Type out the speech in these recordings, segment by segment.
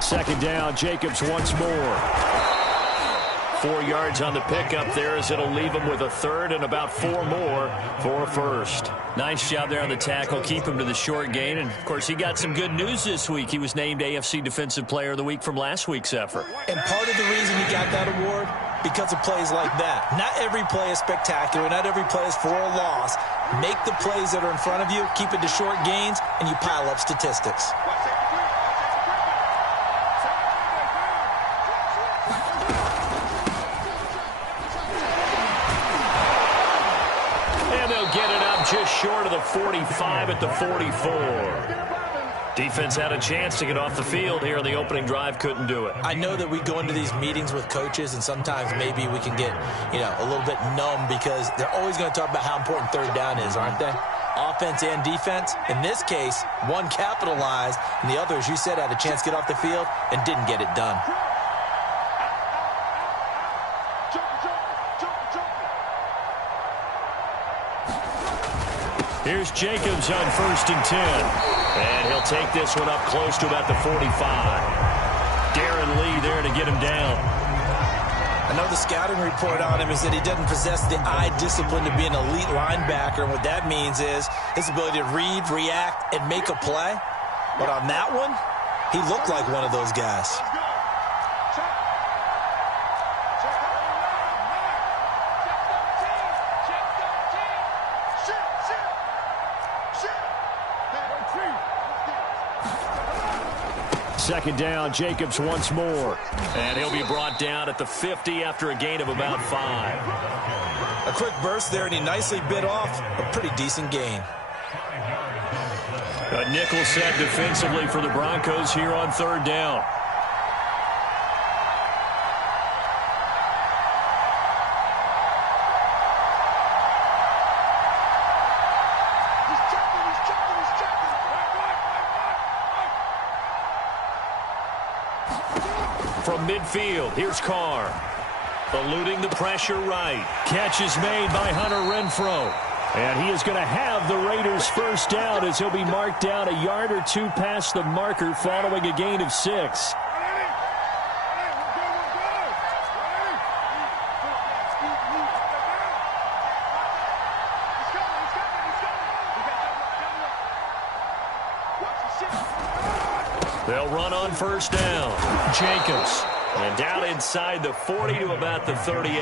Second down, Jacobs once more. 4 yards on the pickup there as it'll leave him with a third and about 4 more for a first. Nice job there on the tackle. Keep him to the short gain. And, of course, he got some good news this week. He was named AFC Defensive Player of the Week from last week's effort. And part of the reason he got that award, because of plays like that. Not every play is spectacular. Not every play is for a loss. Make the plays that are in front of you, keep it to short gains, and you pile up statistics. Get it up just short of the 45 at the 44. Defense had a chance to get off the field here on the opening drive, couldn't do it. I know that we go into these meetings with coaches, and sometimes maybe we can get, a little bit numb because they're always going to talk about how important third down is, aren't they? Offense and defense. In this case, one capitalized, and the other, as you said, had a chance to get off the field and didn't get it done. Here's Jacobs on 1st and 10. And he'll take this one up close to about the 45. Darren Lee there to get him down. I know the scouting report on him is that he doesn't possess the eye discipline to be an elite linebacker. And what that means is his ability to read, react, and make a play. But on that one, he looked like one of those guys. Second down, Jacobs once more. And he'll be brought down at the 50 after a gain of about 5. A quick burst there, and he nicely bit off a pretty decent gain. A nickel set defensively for the Broncos here on 3rd down. From midfield, here's Carr. Eluding the pressure right. Catch is made by Hunter Renfrow. And he is going to have the Raiders first down as he'll be marked down a yard or 2 past the marker following a gain of 6. They'll run on first down. Jacobs. And down inside the 40 to about the 38.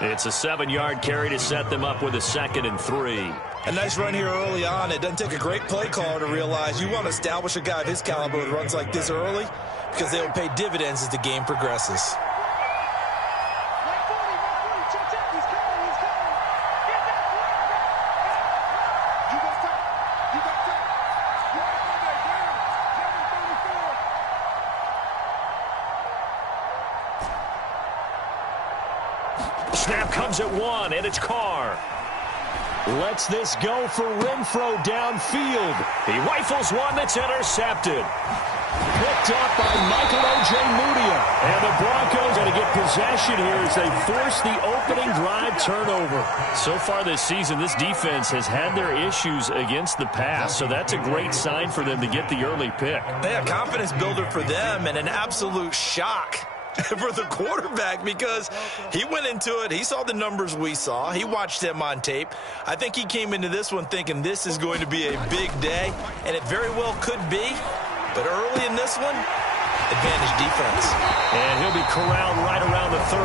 It's a 7-yard carry to set them up with a 2nd and 3. A nice run here early on. It doesn't take a great play caller to realize you want to establish a guy of his caliber with runs like this early because they will pay dividends as the game progresses. Snap comes at 1, and it's Carr. Lets this go for Renfrow downfield. He rifles one that's intercepted. Picked up by Michael Ojemudia. And the Broncos going to get possession here as they force the opening drive turnover. So far this season, this defense has had their issues against the pass, so that's a great sign for them to get the early pick. Yeah, confidence builder for them and an absolute shock for the quarterback because he went into it. He saw the numbers we saw. He watched them on tape. I think he came into this one thinking this is going to be a big day, and it very well could be. But early in this one, advantage defense. And he'll be corralled right around the 34.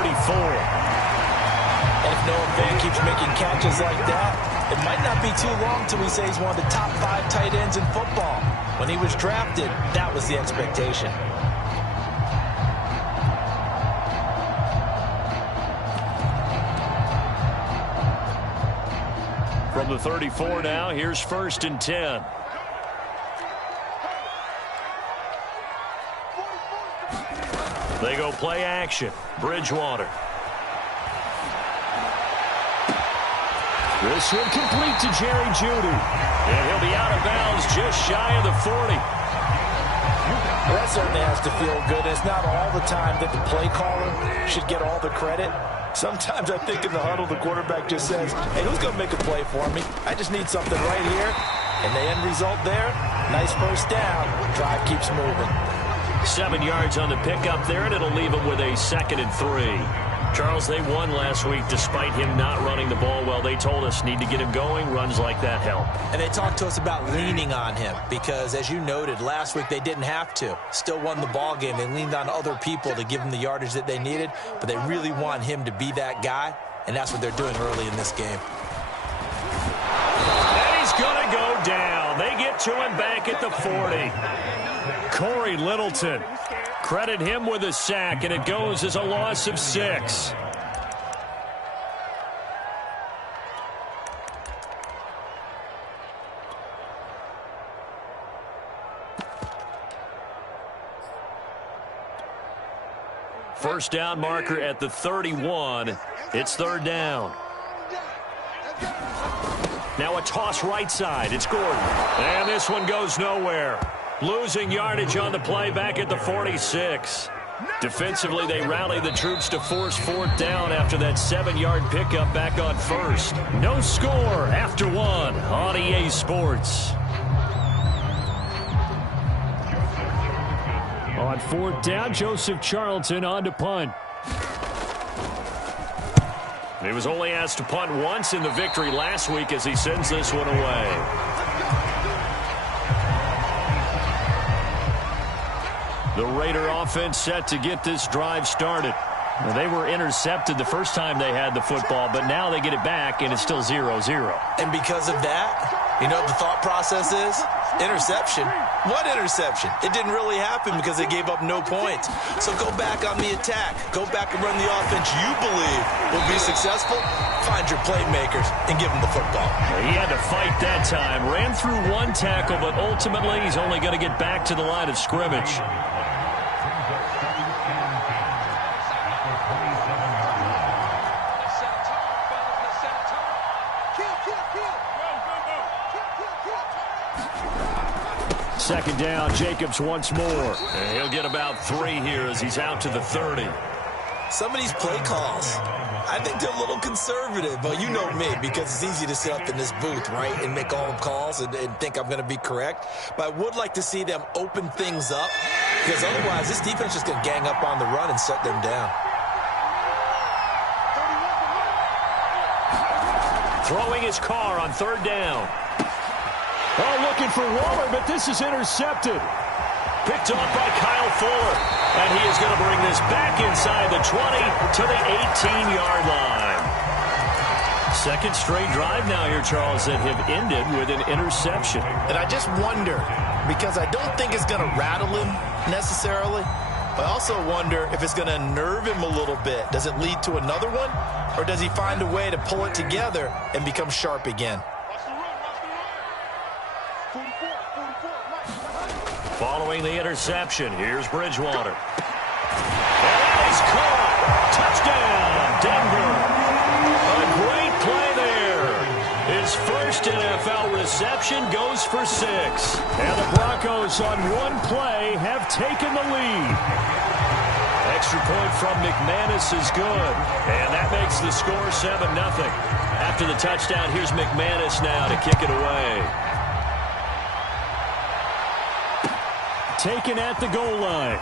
And if Noah Van keeps making catches like that, it might not be too long till we say he's one of the top 5 tight ends in football. When he was drafted, that was the expectation. From the 34 now, here's 1st and 10. They go play action. Bridgewater. This one complete to Jerry Jeudy. And he'll be out of bounds just shy of the 40. Well, that certainly has to feel good. It's not all the time that the play caller should get all the credit. Sometimes I think in the huddle, the quarterback just says, hey, who's going to make a play for me? I just need something right here. And the end result there, nice first down. Drive keeps moving. 7 yards on the pickup there, and it'll leave them with a 2nd and 3. Charles, they won last week despite him not running the ball well. They told us need to get him going. Runs like that help. And they talked to us about leaning on him because, as you noted, last week they didn't have to. Still won the ball game. They leaned on other people to give them the yardage that they needed, but they really want him to be that guy, and that's what they're doing early in this game. And he's going to go down. They get to him back at the 40. Corey Littleton. Credit him with a sack, and it goes as a loss of 6. First down marker at the 31. It's 3rd down. Now a toss right side. It's Gordon. And this one goes nowhere. Losing yardage on the play back at the 46. Defensively, they rally the troops to force 4th down after that 7-yard pickup back on 1st. No score after 1 on EA Sports. On 4th down, Joseph Charlton on to punt. He was only asked to punt once in the victory last week as he sends this one away. The Raider offense set to get this drive started. Now, they were intercepted the first time they had the football, but now they get it back, and it's still 0-0. And because of that, you know what the thought process is? Interception. What interception? It didn't really happen because they gave up no points. So go back on the attack. Go back and run the offense you believe will be successful. Find your playmakers and give them the football. He had to fight that time. Ran through 1 tackle, but ultimately he's only going to get back to the line of scrimmage. Second down, Jacobs once more. And he'll get about 3 here as he's out to the 30. Some of these play calls, I think they're a little conservative. But you know me, because it's easy to sit up in this booth, right, and make all the calls and think I'm going to be correct. But I would like to see them open things up, because otherwise this defense is going to gang up on the run and shut them down. Throwing his car on 3rd down. Oh, looking for Waller, but this is intercepted. Picked off by Kyle Fuller. And he is going to bring this back inside the 20 to the 18-yard line. 2nd straight drive now here, Charles, that have ended with an interception. And I just wonder, because I don't think it's going to rattle him necessarily, but I also wonder if it's going to unnerve him a little bit. Does it lead to another one? Or does he find a way to pull it together and become sharp again? Following the interception, here's Bridgewater. And that is caught. Touchdown, Denver. A great play there. His first NFL reception goes for 6. And the Broncos on 1 play have taken the lead. Extra point from McManus is good. And that makes the score 7-0. After the touchdown, here's McManus now to kick it away. Taken at the goal line.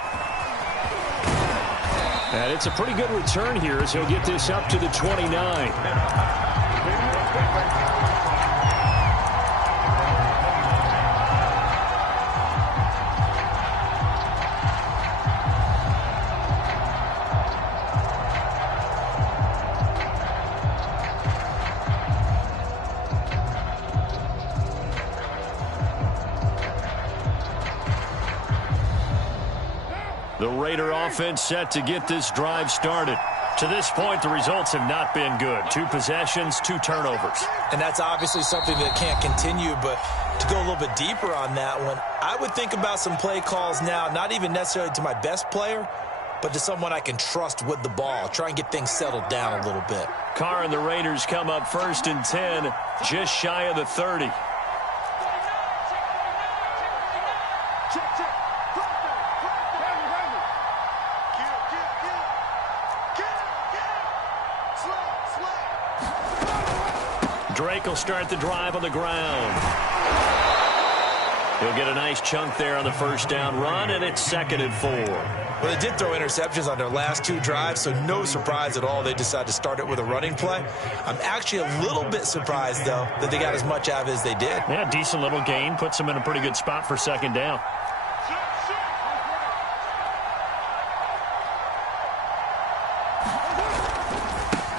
And it's a pretty good return here as he'll get this up to the 29. The Raider offense set to get this drive started. To this point, the results have not been good. 2 possessions, 2 turnovers. And that's obviously something that can't continue, but to go a little bit deeper on that one, I would think about some play calls now, not even necessarily to my best player, but to someone I can trust with the ball. Try and get things settled down a little bit. Carr and the Raiders come up 1st and 10, just shy of the 30. Drake will start the drive on the ground. He'll get a nice chunk there on the first down run, and it's 2nd and 4. Well, they did throw interceptions on their last 2 drives, so no surprise at all they decided to start it with a running play. I'm actually a little bit surprised, though, that they got as much out of it as they did. Yeah, decent little gain. Puts them in a pretty good spot for 2nd down.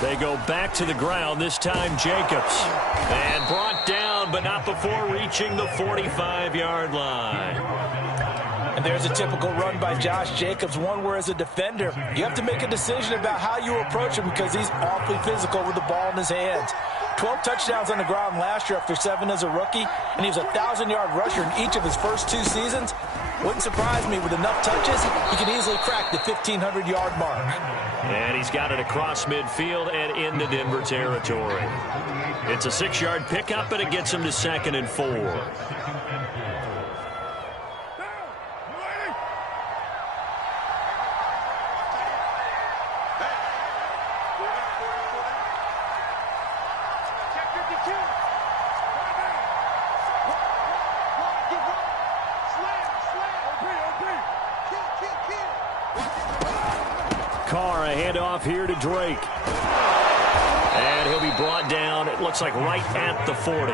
They go back to the ground, this time Jacobs. And brought down, but not before reaching the 45-yard line. And there's a typical run by Josh Jacobs, one where as a defender, you have to make a decision about how you approach him because he's awfully physical with the ball in his hands. 12 touchdowns on the ground last year after 7 as a rookie, and he was a 1,000-yard rusher in each of his first 2 seasons. Wouldn't surprise me, with enough touches, he could easily crack the 1,500-yard mark. And he's got it across midfield and into Denver territory. It's a 6-yard pickup, and it gets him to 2nd and 4. Carr, a handoff here to Drake. And he'll be brought down, it looks like right at the 40.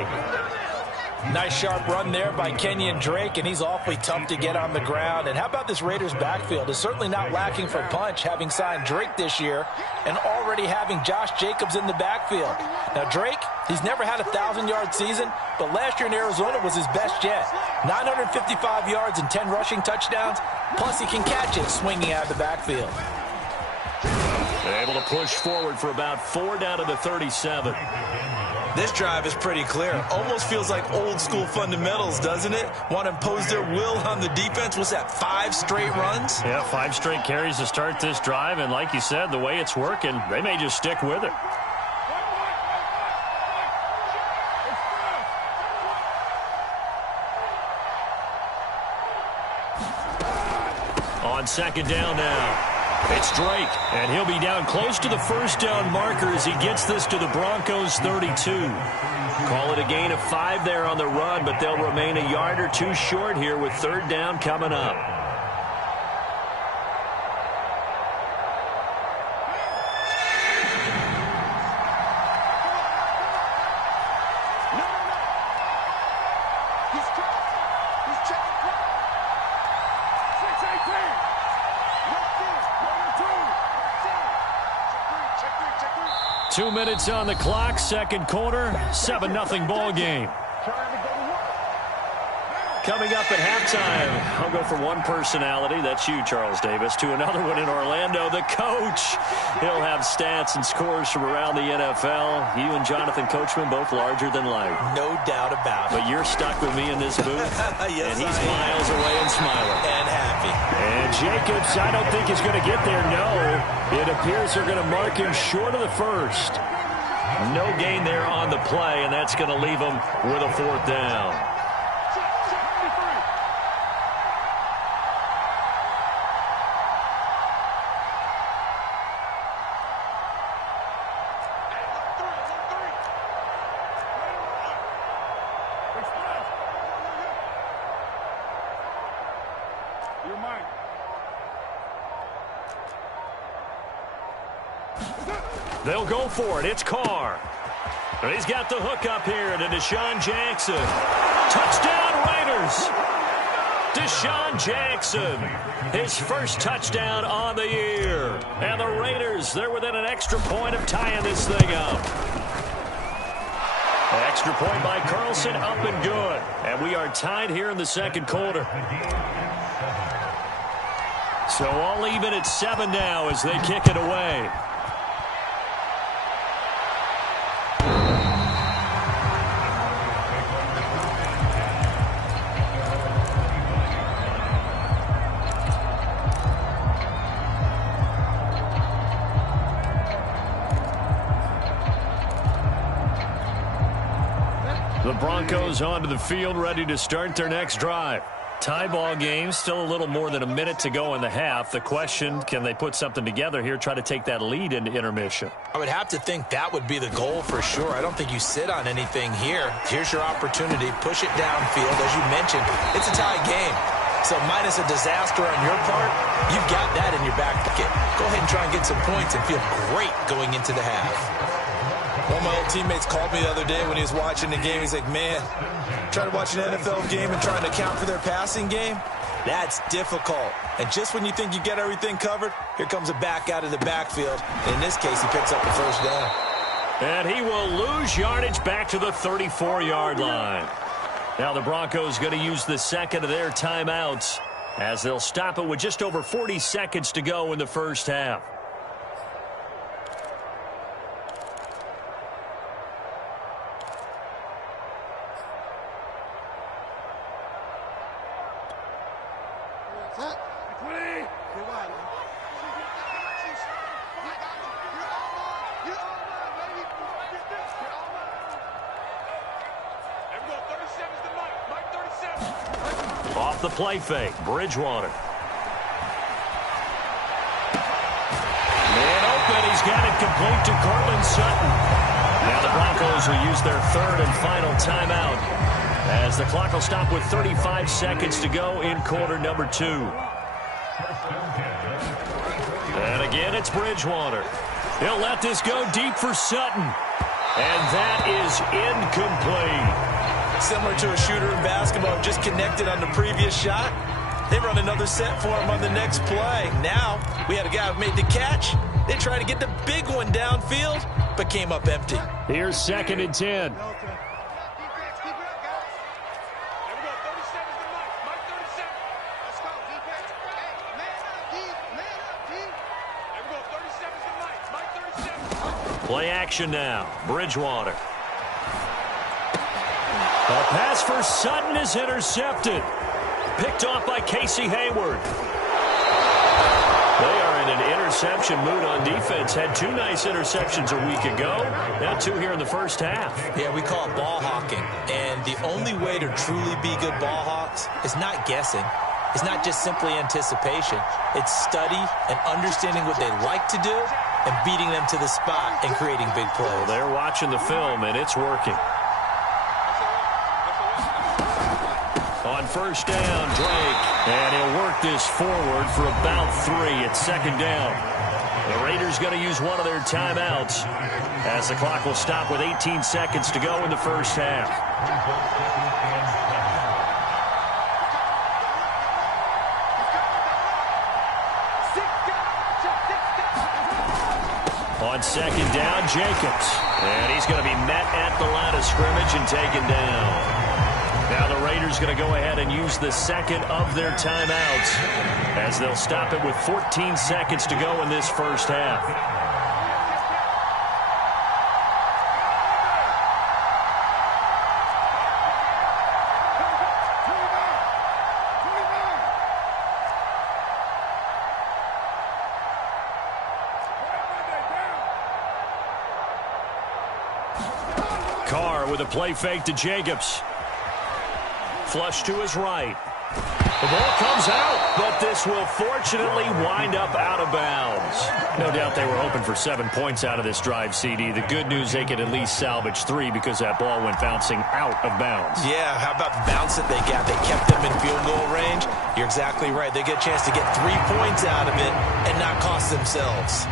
Nice sharp run there by Kenyon Drake, and he's awfully tough to get on the ground. And how about this Raiders backfield? Is certainly not lacking for punch, having signed Drake this year and already having Josh Jacobs in the backfield. Now Drake, he's never had a 1,000-yard season, but last year in Arizona was his best yet. 955 yards and 10 rushing touchdowns, plus he can catch it swinging out of the backfield. Able to push forward for about 4 down to the 37. This drive is pretty clear. Almost feels like old school fundamentals, doesn't it? Want to impose their will on the defense. What's that, 5 straight runs? Yeah, 5 straight carries to start this drive. And like you said, the way it's working, they may just stick with it. On 2nd down now. It's Drake, and he'll be down close to the first down marker as he gets this to the Broncos 32. Call it a gain of 5 there on the run, but they'll remain a yard or 2 short here with 3rd down coming up. Two minutes on the clock, 2nd quarter, 7-0 ball game. Coming up at halftime, I'll go from one personality, that's you, Charles Davis, to another one in Orlando, the coach. He'll have stats and scores from around the NFL. You and Jonathan Coachman, both larger than life. No doubt about it. But you're stuck with me in this booth, yes, and he's miles away and smiling. And happy. And Jacobs, I don't think he's going to get there, no. It appears they're going to mark him short of the first. No gain there on the play, and that's going to leave him with a 4th down. They'll go for it. It's Carr. He's got the hook up here to Deshaun Jackson. Touchdown, Raiders. Deshaun Jackson, his first touchdown on the year. And the Raiders, they're within an extra point of tying this thing up. Extra point by Carlson, up and good. And we are tied here in the 2nd quarter. So all even at 7 now as they kick it away. The Broncos onto the field, ready to start their next drive. Tie ball game, still a little more than a minute to go in the half. The question, can they put something together here, try to take that lead into intermission? I would have to think that would be the goal for sure. I don't think you sit on anything here. Here's your opportunity. Push it downfield. As you mentioned, it's a tie game. So minus a disaster on your part, you've got that in your back pocket. Go ahead and try and get some points and feel great going into the half. One of my old teammates called me the other day when he was watching the game. He's like, man, trying to watch an NFL game and trying to account for their passing game, that's difficult. And just when you think you get everything covered, here comes a back out of the backfield. And in this case, he picks up the first down. And he will lose yardage back to the 34-yard line. Now the Broncos going to use the second of their timeouts as they'll stop it with just over 40 seconds to go in the first half. Off the play fake, Bridgewater. Man open, he's got it complete to Cortland Sutton. Now the Broncos will use their third and final timeout as the clock will stop with 35 seconds to go in quarter number 2. And again, it's Bridgewater. He'll let this go deep for Sutton. And that is incomplete. Similar to a shooter in basketball, just connected on the previous shot. They run another set for him on the next play. Now, we had a guy who made the catch. They tried to get the big one downfield, but came up empty. Here's 2nd and 10. Play action now. Bridgewater. A pass for Sutton is intercepted. Picked off by Casey Hayward. They are in an interception mood on defense. Had 2 nice interceptions a week ago. Now 2 here in the first half. Yeah, we call it ball hawking. And the only way to truly be good ball hawks is not guessing. It's not just simply anticipation. It's study and understanding what they like to do and beating them to the spot and creating big plays. Well, they're watching the film, and it's working. On first down, Drake. And he'll work this forward for about 3. It's 2nd down. The Raiders going to use one of their timeouts as the clock will stop with 18 seconds to go in the first half. On 2nd down, Jacobs. And he's going to be met at the line of scrimmage and taken down. Now the Raiders going to go ahead and use the second of their timeouts as they'll stop it with 14 seconds to go in this first half. Carr with a play fake to Jacobs. Flush to his right. The ball comes out, but this will fortunately wind up out of bounds. No doubt they were hoping for 7 points out of this drive, CD. The good news, they could at least salvage 3 because that ball went bouncing out of bounds. Yeah, how about the bounce that they got? They kept them in field goal range. You're exactly right. They get a chance to get 3 points out of it and not cost themselves.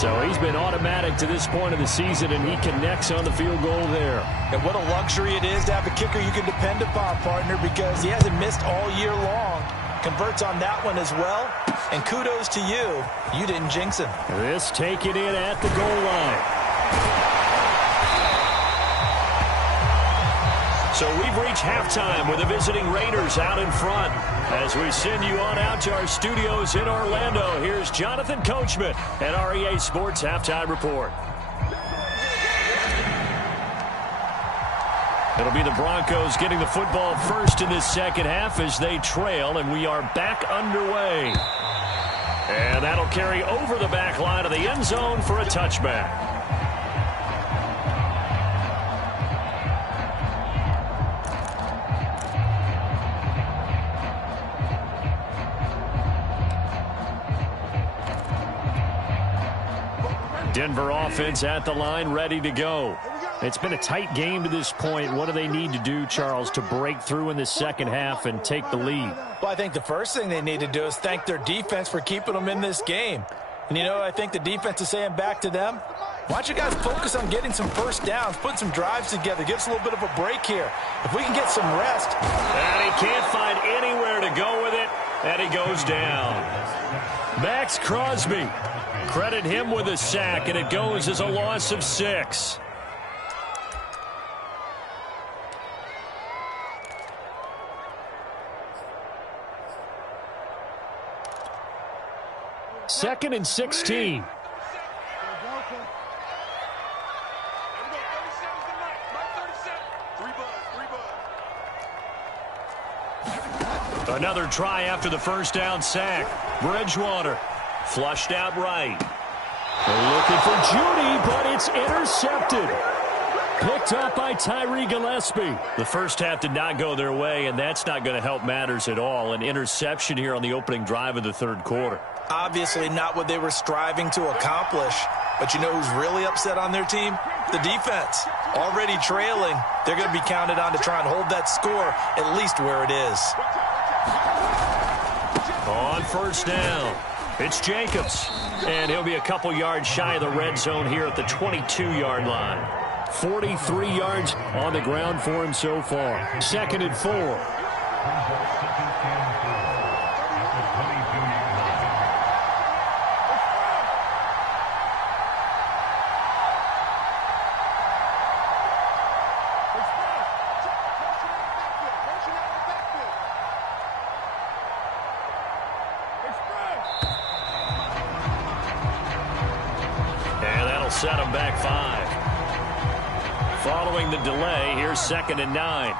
So he's been automatic to this point of the season, and he connects on the field goal there. And what a luxury it is to have a kicker you can depend upon, partner, because he hasn't missed all year long. Converts on that one as well. And kudos to you. You didn't jinx him. This taken in at the goal line. So we've reached halftime with the visiting Raiders out in front. As we send you on out to our studios in Orlando, here's Jonathan Coachman at REA Sports Halftime Report. It'll be the Broncos getting the football first in this second half as they trail, and we are back underway. And that'll carry over the back line of the end zone for a touchback. Denver offense at the line, ready to go. It's been a tight game to this point. What do they need to do, Charles, to break through in the second half and take the lead? Well, I think the first thing they need to do is thank their defense for keeping them in this game. And, you know, I think the defense is saying back to them, why don't you guys focus on getting some first downs, putting some drives together, give us a little bit of a break here. If we can get some rest. And he can't find anywhere to go with it, and he goes down. Max Crosby, credit him with a sack, and it goes as a loss of 6. Second and 16. Another try after the first down sack. Bridgewater flushed out right. They're looking for Judy, but it's intercepted. Picked up by Tyree Gillespie. The first half did not go their way, and that's not going to help matters at all. An interception here on the opening drive of the third quarter. Obviously not what they were striving to accomplish. But you know who's really upset on their team? The defense. Already trailing. They're going to be counted on to try and hold that score at least where it is. On first down, it's Jacobs. And he'll be a couple yards shy of the red zone here at the 22-yard line. 43 yards on the ground for him so far. Second and 4. Set him back 5. Following the delay, here's second and 9.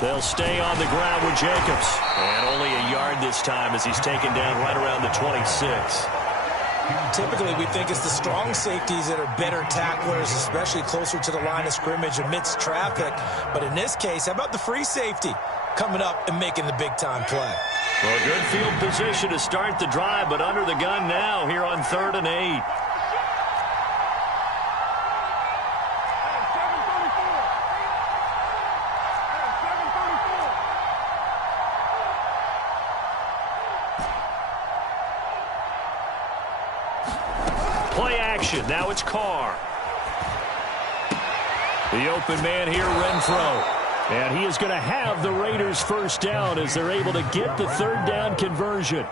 They'll stay on the ground with Jacobs. And only a yard this time as he's taken down right around the 26. Typically, we think it's the strong safeties that are better tacklers, especially closer to the line of scrimmage amidst traffic. But in this case, how about the free safety coming up and making the big-time play? Well, good field position to start the drive, but under the gun now here on 3rd and 8. Now it's Carr. The open man here, Renfro. And he is going to have the Raiders first down as they're able to get the third down conversion.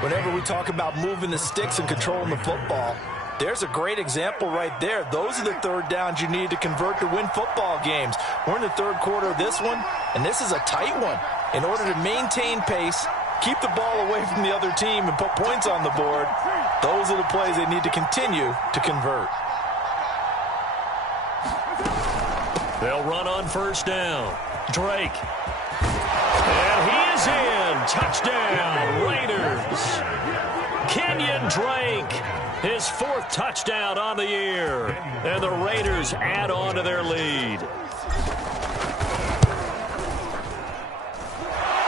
Whenever we talk about moving the sticks and controlling the football, there's a great example right there. Those are the third downs you need to convert to win football games. We're in the third quarter of this one, and this is a tight one. In order to maintain pace, keep the ball away from the other team, and put points on the board, those are the plays they need to continue to convert. They'll run on first down. Drake. And he is in. Touchdown, Raiders. Kenyon Drake, his 4th touchdown on the year. And the Raiders add on to their lead.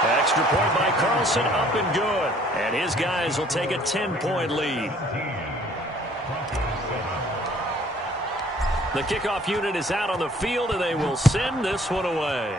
Extra point by Carlson, up and good. And his guys will take a 10-point lead. The kickoff unit is out on the field, and they will send this one away.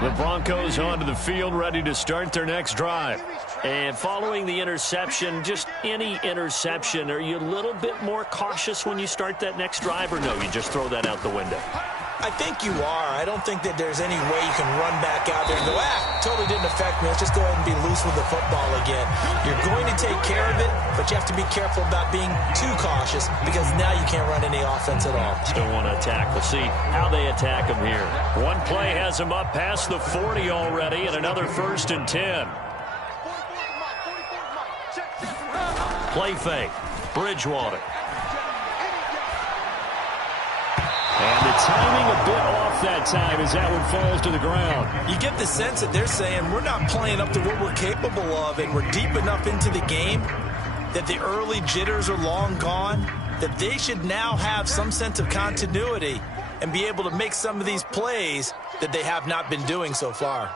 The Broncos onto the field, ready to start their next drive. And following the interception, just any interception, are you a little bit more cautious when you start that next drive, or no, you just throw that out the window? I think you are. I don't think that there's any way you can run back out there and go, totally didn't affect me. Let's just go ahead and be loose with the football again. You're going to take care of it, but you have to be careful about being too cautious because now you can't run any offense at all. Still want to attack. We'll see how they attack him here. One play has him up past the 40 already, and another 1st and 10. Play fake. Bridgewater. And the timing a bit off that time as that one falls to the ground. You get the sense that they're saying we're not playing up to what we're capable of, and we're deep enough into the game that the early jitters are long gone, that they should now have some sense of continuity and be able to make some of these plays that they have not been doing so far.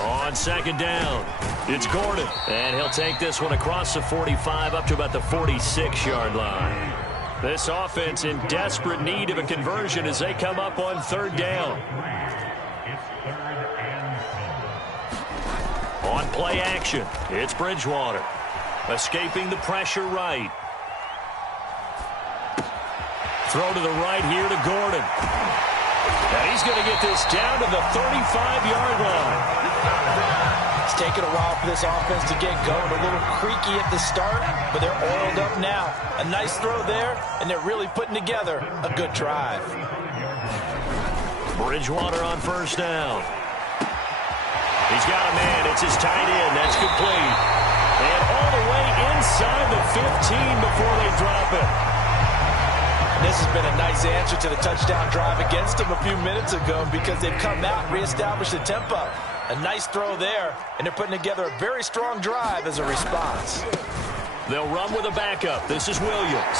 On 2nd down, it's Gordon. And he'll take this one across the 45 up to about the 46-yard line. This offense in desperate need of a conversion as they come up on 3rd down. On play action, it's Bridgewater. Escaping the pressure right. Throw to the right here to Gordon. And he's going to get this down to the 35-yard line. It's taken a while for this offense to get going. A little creaky at the start, but they're oiled up now. A nice throw there, and they're really putting together a good drive. Bridgewater on 1st down. He's got a man. It's his tight end. That's complete. And all the way inside the 15 before they drop it. This has been a nice answer to the touchdown drive against them a few minutes ago because they've come out and reestablished the tempo. A nice throw there, and they're putting together a very strong drive as a response. They'll run with a backup. This is Williams.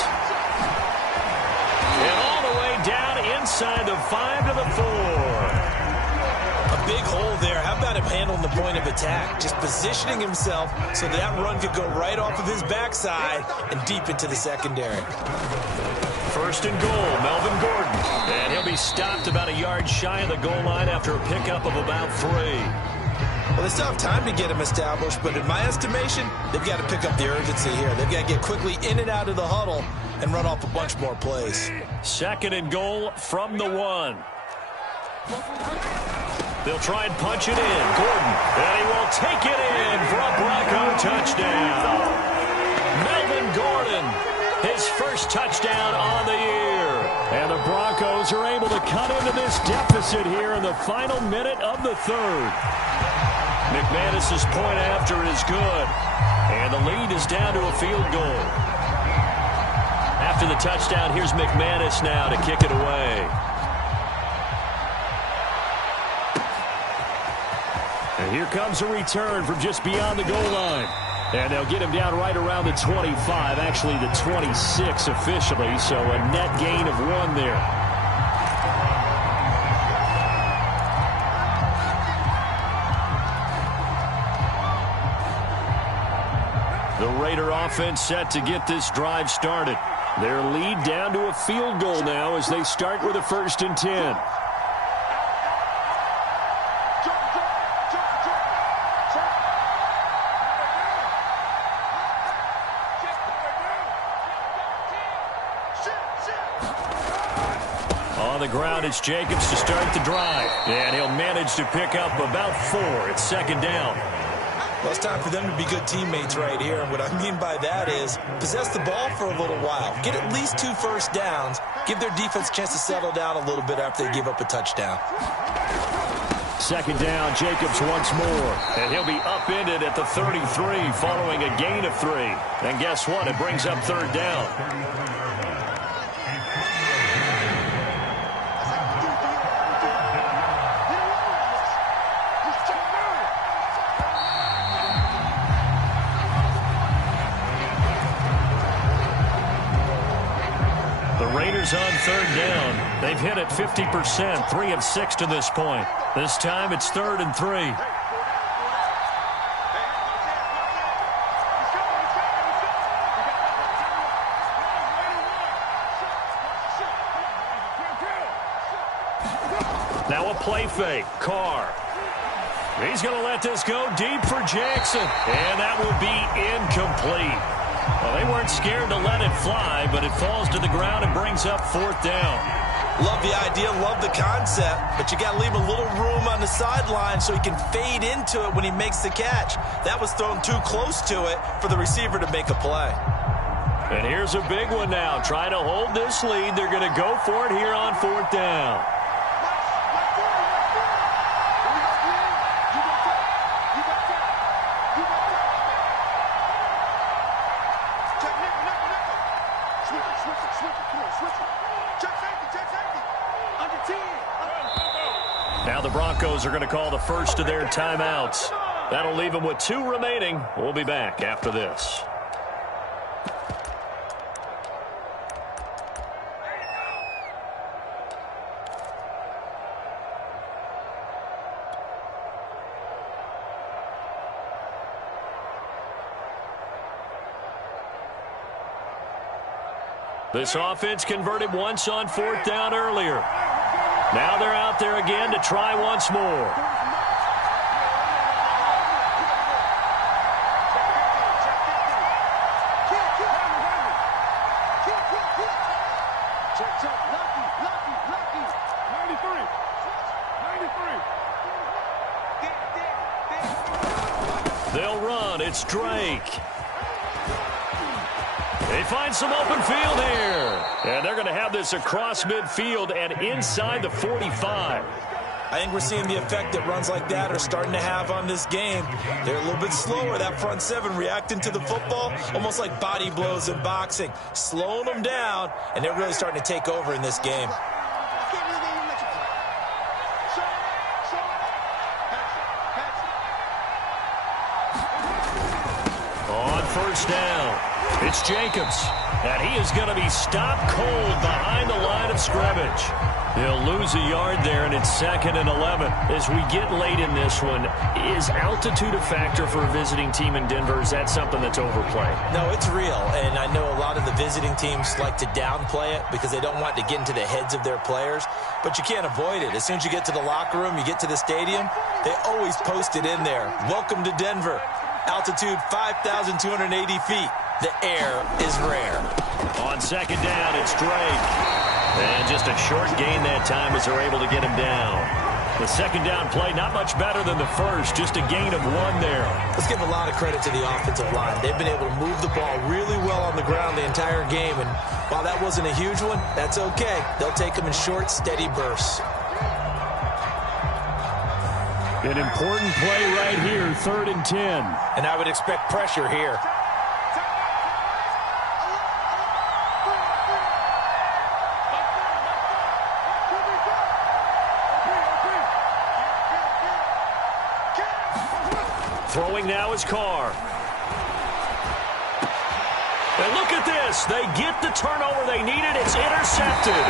And all the way down inside the 5 to the 4. A big hole there. How about him handling the point of attack? Just positioning himself so that run could go right off of his backside and deep into the secondary. 1st and goal, Melvin Gordon. And he'll be stopped about a yard shy of the goal line after a pickup of about 3. Well, they still have time to get him established, but in my estimation, they've got to pick up the urgency here. They've got to get quickly in and out of the huddle and run off a bunch more plays. 2nd and goal from the 1. They'll try and punch it in. Gordon, and he will take it in for a Bronco touchdown. Melvin Gordon, his 1st touchdown on the year. And the Broncos are able to cut into this deficit here in the final minute of the 3rd. McManus's point after is good. And the lead is down to a field goal. After the touchdown, here's McManus now to kick it away. And here comes a return from just beyond the goal line. And they'll get him down right around the 25, actually the 26 officially, so a net gain of 1 there. The Raider offense set to get this drive started. Their lead down to a field goal now as they start with a 1st and 10. On the ground, it's Jacobs to start the drive. And he'll manage to pick up about 4. It's 2nd down. Well, it's time for them to be good teammates right here. And what I mean by that is possess the ball for a little while. Get at least 2 first downs. Give their defense a chance to settle down a little bit after they give up a touchdown. 2nd down, Jacobs once more. And he'll be upended at the 33 following a gain of 3. And guess what? It brings up 3rd down. Raiders on 3rd down. They've hit it 50%, 3 of 6 to this point. This time it's 3rd and 3. Now a play fake. Carr. He's going to let this go deep for Jackson. And that will be incomplete. Well, they weren't scared to let it fly, but it falls to the ground and brings up 4th down. Love the idea, love the concept, but you got to leave a little room on the sideline so he can fade into it when he makes the catch. That was thrown too close to it for the receiver to make a play. And here's a big one now. Trying to hold this lead. They're going to go for it here on 4th down. Now the Broncos are going to call the first of their timeouts. That'll leave them with 2 remaining. We'll be back after this. This offense converted once on 4th down earlier. Now they're out there again to try once more. They'll run. It's Drake. They find some open field here. And they're going to have this across midfield and inside the 45. I think we're seeing the effect that runs like that are starting to have on this game. They're a little bit slower, that front 7, reacting to the football, almost like body blows in boxing, slowing them down, and they're really starting to take over in this game. On 1st down, it's Jacobs, and he is going to be stopped cold behind the line of scrimmage. He'll lose a yard there, and it's 2nd and 11. As we get late in this one, is altitude a factor for a visiting team in Denver? Is that something that's overplayed? No, it's real, and I know a lot of the visiting teams like to downplay it because they don't want to get into the heads of their players, but you can't avoid it. As soon as you get to the locker room, you get to the stadium, they always post it in there. Welcome to Denver. Altitude 5,280 feet. The air is rare. On 2nd down, it's Drake. And just a short gain that time as they're able to get him down. The 2nd down play, not much better than the first. Just a gain of 1 there. Let's give a lot of credit to the offensive line. They've been able to move the ball really well on the ground the entire game. And while that wasn't a huge one, that's okay. They'll take them in short, steady bursts. An important play right here, 3rd and 10. And I would expect pressure here. Throwing now is Carr. And look at this. They get the turnover they needed. It's intercepted.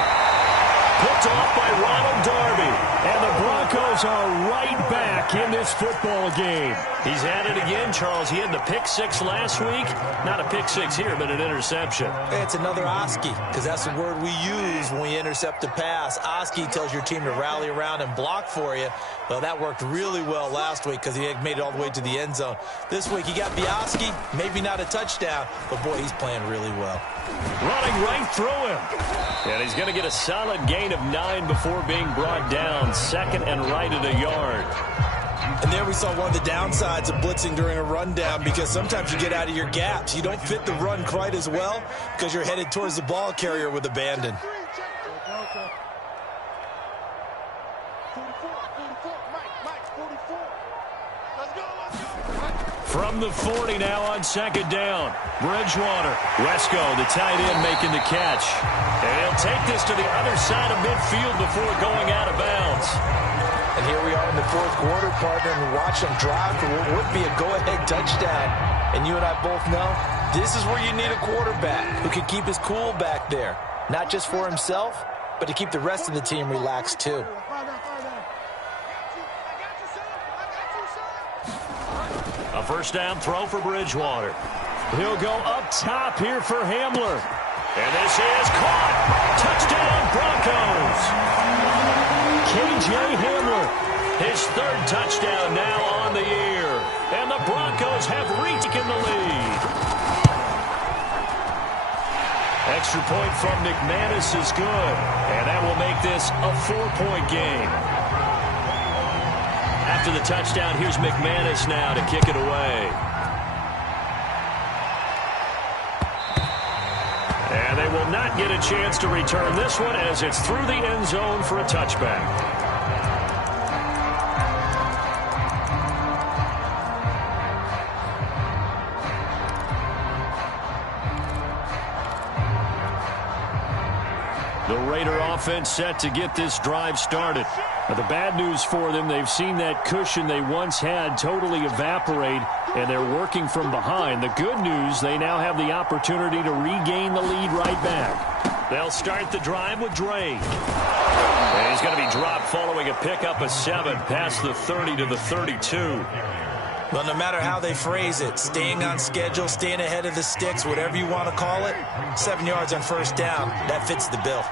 Picked off by Ronald Darby. And the Broncos are right back in this football game. He's at it again, Charles. He had the pick 6 last week. Not a pick 6 here, but an interception. It's another Oski, because that's the word we use when we intercept a pass. Oski tells your team to rally around and block for you. Well, that worked really well last week because he had made it all the way to the end zone. This week, he got Oski, maybe not a touchdown, but boy, he's playing really well. Running right through him. And he's going to get a solid gain of 9 before being brought down. 2nd and right at a yard. And there we saw one of the downsides of blitzing during a rundown, because sometimes you get out of your gaps. You don't fit the run quite as well because you're headed towards the ball carrier with abandon. From the 40 now on 2nd down. Bridgewater. Wesco, the tight end, making the catch. And he'll take this to the other side of midfield before going out of bounds. And here we are in the 4th quarter, partner, and watch them drive for what would be a go-ahead touchdown. And you and I both know this is where you need a quarterback who can keep his cool back there. Not just for himself, but to keep the rest of the team relaxed too. A 1st down throw for Bridgewater. He'll go up top here for Hamler. And this is caught. Touchdown, Broncos. KJ Hamler, his 3rd touchdown now on the year. And the Broncos have retaken the lead. Extra point from McManus is good, and that will make this a 4-point game. After the touchdown, here's McManus now to kick it away. And they will not get a chance to return this one as it's through the end zone for a touchback. The Raider offense set to get this drive started. Now, the bad news for them, they've seen that cushion they once had totally evaporate, and they're working from behind. The good news, they now have the opportunity to regain the lead right back. They'll start the drive with Drake. And he's going to be dropped following a pickup of 7 past the 30 to the 32. Well, no matter how they phrase it, staying on schedule, staying ahead of the sticks, whatever you want to call it, 7 yards on first down, that fits the bill.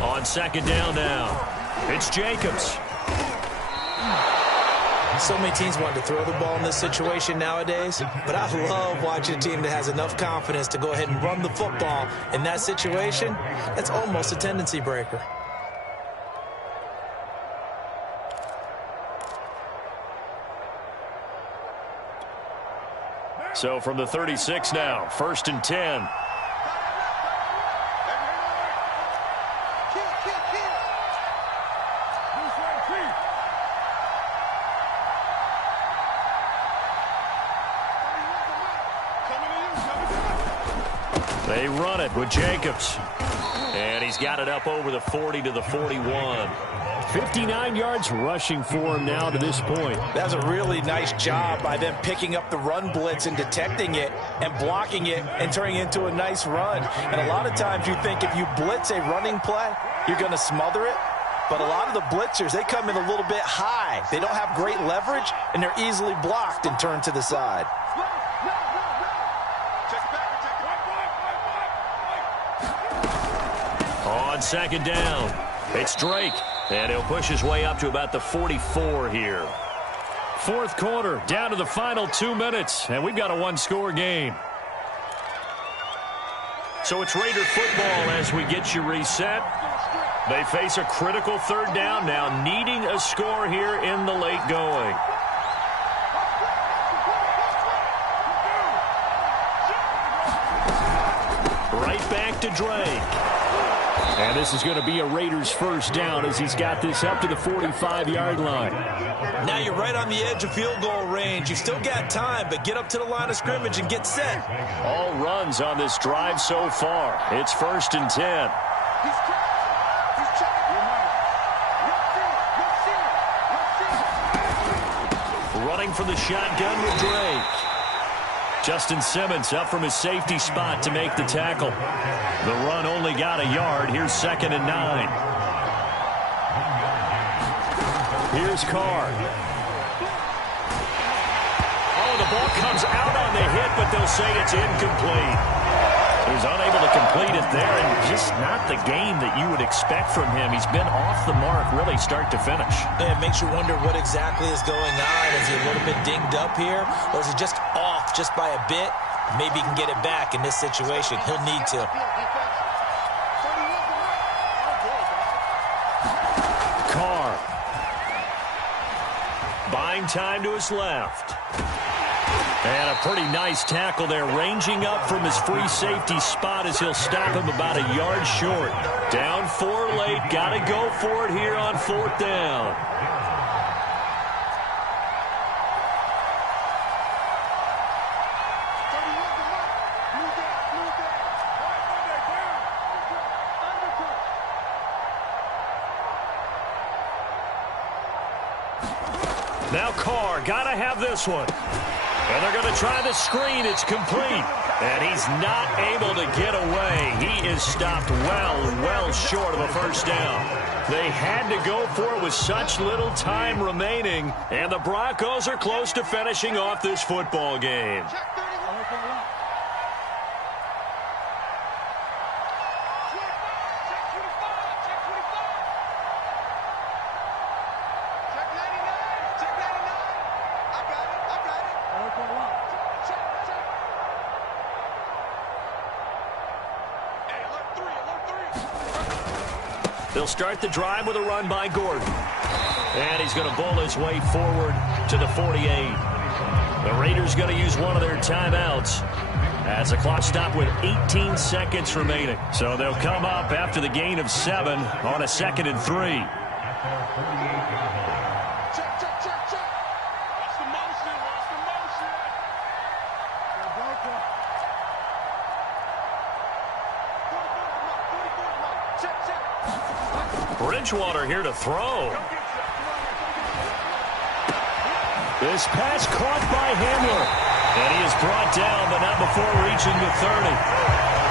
On second down now, it's Jacobs. So many teams want to throw the ball in this situation nowadays, but I love watching a team that has enough confidence to go ahead and run the football in that situation. That's almost a tendency breaker. So from the 36 now, 1st and 10. They run it with Jacobs. And he's got it up over the 40 to the 41. 59 yards rushing for him now to this point. That was a really nice job by them picking up the run blitz and detecting it and blocking it and turning it into a nice run. And a lot of times you think if you blitz a running play, you're going to smother it. But a lot of the blitzers, they come in a little bit high. They don't have great leverage, and they're easily blocked and turned to the side. On second down, it's Drake, and he'll push his way up to about the 44 here. 4th quarter, down to the final 2 minutes, and we've got a 1-score game. So it's Raider football as we get you reset. They face a critical 3rd down now, needing a score here in the late going. Right back to Drake. And this is going to be a Raiders 1st down as he's got this up to the 45-yard line. Now you're right on the edge of field goal range. You've still got time, but get up to the line of scrimmage and get set. All runs on this drive so far. It's 1st and 10. Running from the shotgun with Drake. Justin Simmons up from his safety spot to make the tackle. The run only got a yard. Here's 2nd and 9. Here's Carr. Oh, the ball comes out on the hit, but they'll say it's incomplete. He was unable to complete it there, and just not the game that you would expect from him. He's been off the mark really start to finish. Yeah, it makes you wonder what exactly is going on. Is he a little bit dinged up here, or is he just off just by a bit? Maybe he can get it back in this situation. He'll need to. Carr. Buying time to his left. And a pretty nice tackle there, ranging up from his free safety spot as he'll stop him about a yard short. Down 4 late, got to go for it here on 4th down. Now Carr, got to have this one. And they're going to try the screen. It's complete. And he's not able to get away. He is stopped well short of a 1st down. They had to go for it with such little time remaining. And the Broncos are close to finishing off this football game. They'll start the drive with a run by Gordon. And he's going to bowl his way forward to the 48. The Raiders going to use one of their timeouts as the clock stopped with 18 seconds remaining. So they'll come up after the gain of 7 on a 2nd and 3. Bridgewater here to throw. This pass caught by Hamler. And he is brought down, but not before reaching the 30.